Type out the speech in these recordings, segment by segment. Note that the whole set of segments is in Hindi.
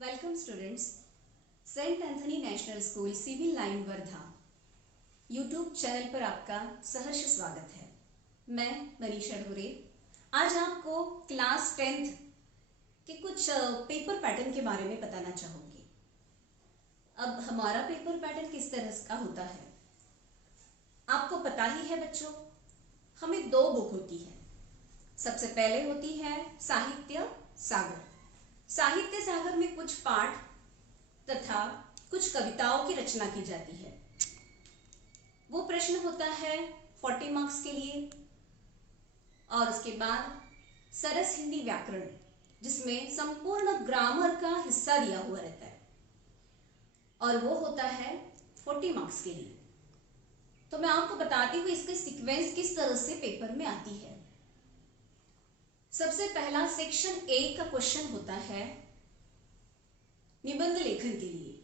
Welcome students. Saint Anthony national school civil line Wardha YouTube channel पर आपका सहर्ष स्वागत है। मैं मनीषा ढोरे आज आपको क्लास 10th के कुछ पेपर पैटर्न के बारे में बताना चाहूंगी। अब हमारा पेपर पैटर्न किस तरह का होता है आपको पता ही है बच्चों। हमें दो बुक होती है। सबसे पहले होती है साहित्य सागर। साहित्य सागर में कुछ पाठ तथा कुछ कविताओं की रचना की जाती है। वो प्रश्न होता है 40 मार्क्स के लिए। और उसके बाद सरस हिंदी व्याकरण जिसमें संपूर्ण ग्रामर का हिस्सा दिया हुआ रहता है और वो होता है 40 मार्क्स के लिए। तो मैं आपको बताती हूँ इसका सीक्वेंस किस तरह से पेपर में आती है। सबसे पहला सेक्शन ए का क्वेश्चन होता है निबंध लेखन के लिए।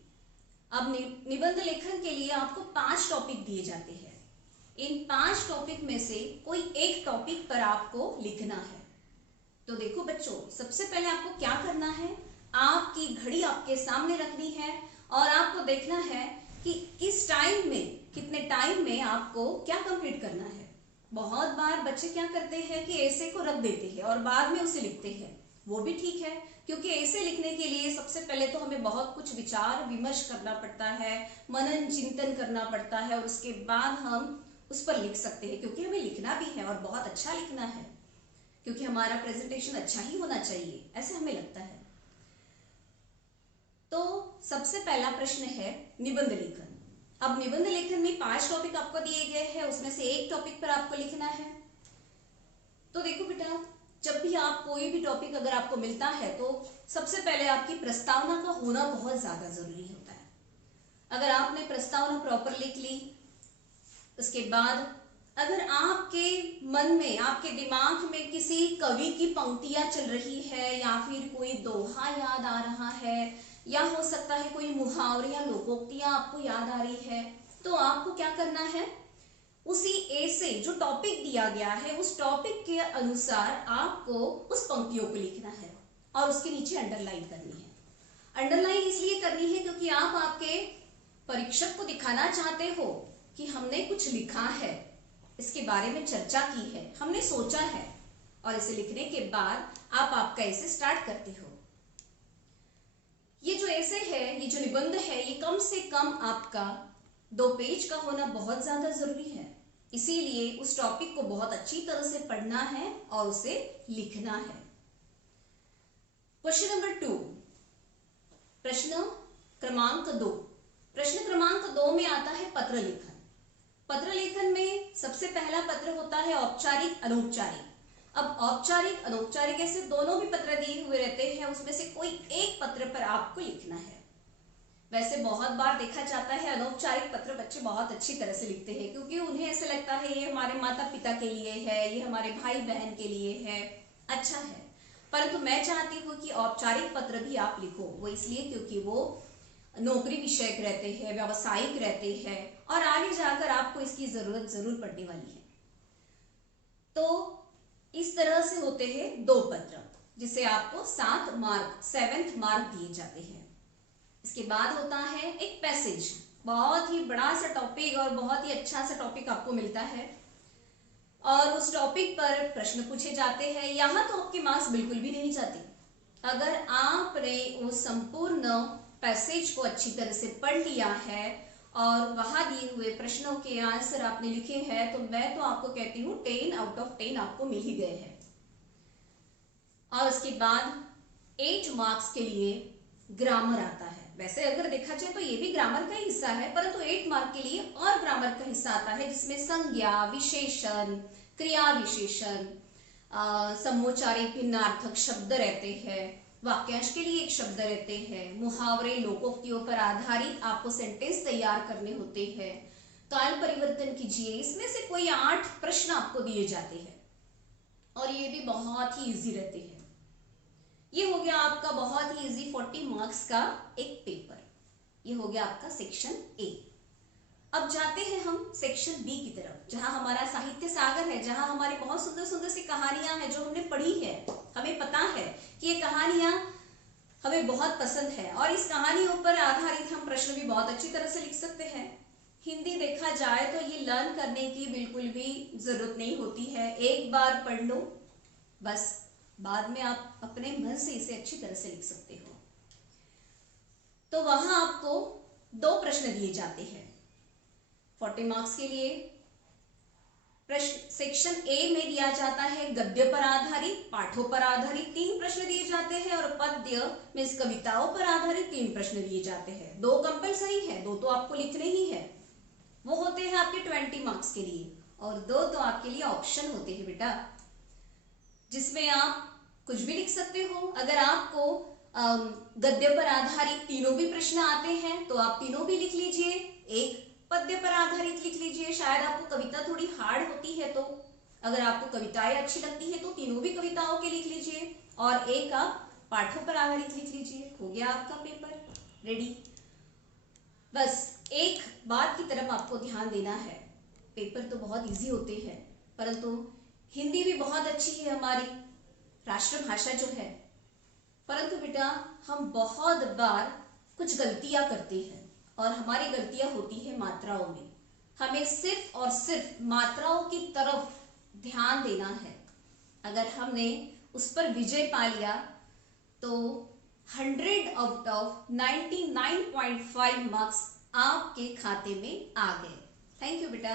अब निबंध लेखन के लिए आपको 5 टॉपिक दिए जाते हैं। इन 5 टॉपिक में से कोई एक टॉपिक पर आपको लिखना है। तो देखो बच्चों, सबसे पहले आपको क्या करना है, आपकी घड़ी आपके सामने रखनी है और आपको देखना है कि किस टाइम में, कितने टाइम में आपको क्या कंप्लीट करना है। बहुत बार बच्चे क्या करते हैं कि ऐसे को रख देते हैं और बाद में उसे लिखते हैं। वो भी ठीक है, क्योंकि ऐसे लिखने के लिए सबसे पहले तो हमें बहुत कुछ विचार विमर्श करना पड़ता है, मनन चिंतन करना पड़ता है और उसके बाद हम उस पर लिख सकते हैं। क्योंकि हमें लिखना भी है और बहुत अच्छा लिखना है, क्योंकि हमारा प्रेजेंटेशन अच्छा ही होना चाहिए, ऐसे हमें लगता है। तो सबसे पहला प्रश्न है निबंध लेखन। अब निबंध लेखन में 5 टॉपिक आपको दिए गए हैं, उसमें से एक टॉपिक पर आपको लिखना है। तो देखो बेटा, जब भी आप कोई भी टॉपिक अगर आपको मिलता है तो सबसे पहले आपकी प्रस्तावना का होना बहुत ज्यादा जरूरी होता है। अगर आपने प्रस्तावना प्रॉपर लिख ली, उसके बाद अगर आपके मन में, आपके दिमाग में किसी कवि की पंक्तियां चल रही है या फिर कोई दोहा याद आ रहा है या हो सकता है कोई मुहावरे या लोकोक्तियां आपको याद आ रही है, तो आपको क्या करना है, उसी ए से जो टॉपिक दिया गया है उस टॉपिक के अनुसार आपको उस पंक्तियों को लिखना है और उसके नीचे अंडरलाइन करनी है। अंडरलाइन इसलिए करनी है क्योंकि आप आपके परीक्षक को दिखाना चाहते हो कि हमने कुछ लिखा है, इसके बारे में चर्चा की है, हमने सोचा है। और इसे लिखने के बाद आप आपका ऐसे स्टार्ट करते हो। ये जो ऐसे है, ये जो निबंध है, ये कम से कम आपका 2 पेज का होना बहुत ज्यादा जरूरी है। इसीलिए उस टॉपिक को बहुत अच्छी तरह से पढ़ना है और उसे लिखना है। क्वेश्चन नंबर 2, प्रश्न क्रमांक 2। प्रश्न क्रमांक 2 में आता है पत्र लेखन। पत्र लेखन में सबसे पहला पत्र होता है औपचारिक अनौपचारिक। अब औपचारिक अनौपचारिक ऐसे दोनों भी पत्र दिए हुए रहते हैं, उसमें से कोई एक पत्र पर आपको लिखना है। वैसे बहुत बार देखा जाता है अनौपचारिक पत्र बच्चे बहुत अच्छी तरह से लिखते हैं, क्योंकि उन्हें ऐसे लगता है ये हमारे माता पिता के लिए है, ये हमारे भाई बहन के लिए है, अच्छा है। परंतु मैं चाहती हूँ कि औपचारिक पत्र भी आप लिखो। वो इसलिए क्योंकि वो नौकरी विषयक रहते हैं, व्यावसायिक रहते हैं और आगे जाकर आपको इसकी जरूरत जरूर पड़ने वाली है। तो इस तरह से होते हैं 2 पत्र, जिसे आपको 7th मार्क दिए जाते हैं। इसके बाद होता है एक पैसेज। बहुत ही बड़ा सा टॉपिक और बहुत ही अच्छा सा टॉपिक आपको मिलता है और उस टॉपिक पर प्रश्न पूछे जाते हैं। यहां तो आपके मार्क्स बिल्कुल भी नहीं जाते। अगर आपने उस संपूर्ण पैसेज को अच्छी तरह से पढ़ लिया है और वहां दिए हुए प्रश्नों के आंसर आपने लिखे हैं, तो मैं तो आपको कहती हूँ 10 आउट ऑफ 10 आपको मिल ही गए हैं। और उसके बाद 8 मार्क्स के लिए ग्रामर आता है। वैसे अगर देखा जाए तो ये भी ग्रामर का ही हिस्सा है, परंतु 8 मार्क के लिए और ग्रामर का हिस्सा आता है, जिसमें संज्ञा, विशेषण, क्रिया विशेषण, समोच्चारिक भिन्नार्थक शब्द रहते हैं, वाक्यांश के लिए एक शब्द रहते हैं, मुहावरे लोकोक्तियों पर आधारित आपको सेंटेंस तैयार करने होते हैं, काल परिवर्तन कीजिए। इसमें से कोई 8 प्रश्न आपको दिए जाते हैं और ये भी बहुत ही इजी रहते हैं। ये हो गया आपका बहुत ही इजी 40 मार्क्स का एक पेपर। ये हो गया आपका सेक्शन ए। अब जाते हैं हम सेक्शन बी की तरफ, जहां हमारा साहित्य सागर है, जहां हमारी बहुत सुंदर सुंदर सी कहानियां हैं जो हमने पढ़ी है। हमें पता है कि ये कहानियां हमें बहुत पसंद है और इस कहानियों पर आधारित हम प्रश्न भी बहुत अच्छी तरह से लिख सकते हैं। हिंदी देखा जाए तो ये लर्न करने की बिल्कुल भी जरूरत नहीं होती है, एक बार पढ़ लो बस, बाद में आप अपने मन से इसे अच्छी तरह से लिख सकते हो। तो वहां आपको 2 प्रश्न दिए जाते हैं 40 मार्क्स के लिए। प्रश्न सेक्शन ए में दिया जाता है गद्य पर आधारित, पाठों पर आधारित 3 प्रश्न दिए जाते हैं और पद्य मीन्स कविताओं पर आधारित 3 प्रश्न दिए जाते हैं। 2 कंपलसरी है, 2 तो आपको लिखने ही है, वो होते हैं आपके 20 मार्क्स के लिए, और 2 तो आपके लिए ऑप्शन होते हैं बेटा, जिसमें आप कुछ भी लिख सकते हो। अगर आपको गद्य पर आधारित तीनों भी प्रश्न आते हैं तो आप तीनों भी लिख लीजिए, एक पद्य पर आधारित लिख लीजिए, शायद आपको कविता थोड़ी हार्ड होती है तो अगर आपको कविताएं अच्छी लगती है तो तीनों भी कविताओं के लिख लीजिए, और एक आप पाठों पर आधारित लिख लीजिए। हो गया आपका पेपर रेडी। बस एक बात की तरफ आपको ध्यान देना है, पेपर तो बहुत इजी होते हैं परंतु हिंदी भी बहुत अच्छी है, हमारी राष्ट्रभाषा जो है, परंतु बेटा हम बहुत बार कुछ गलतियां करते हैं और हमारी गलतियां होती है मात्राओं में। हमें सिर्फ और सिर्फ मात्राओं की तरफ ध्यान देना है। अगर हमने उस पर विजय पा लिया तो 100 आउट ऑफ 99.5 मार्क्स आपके खाते में आ गए। थैंक यू बेटा।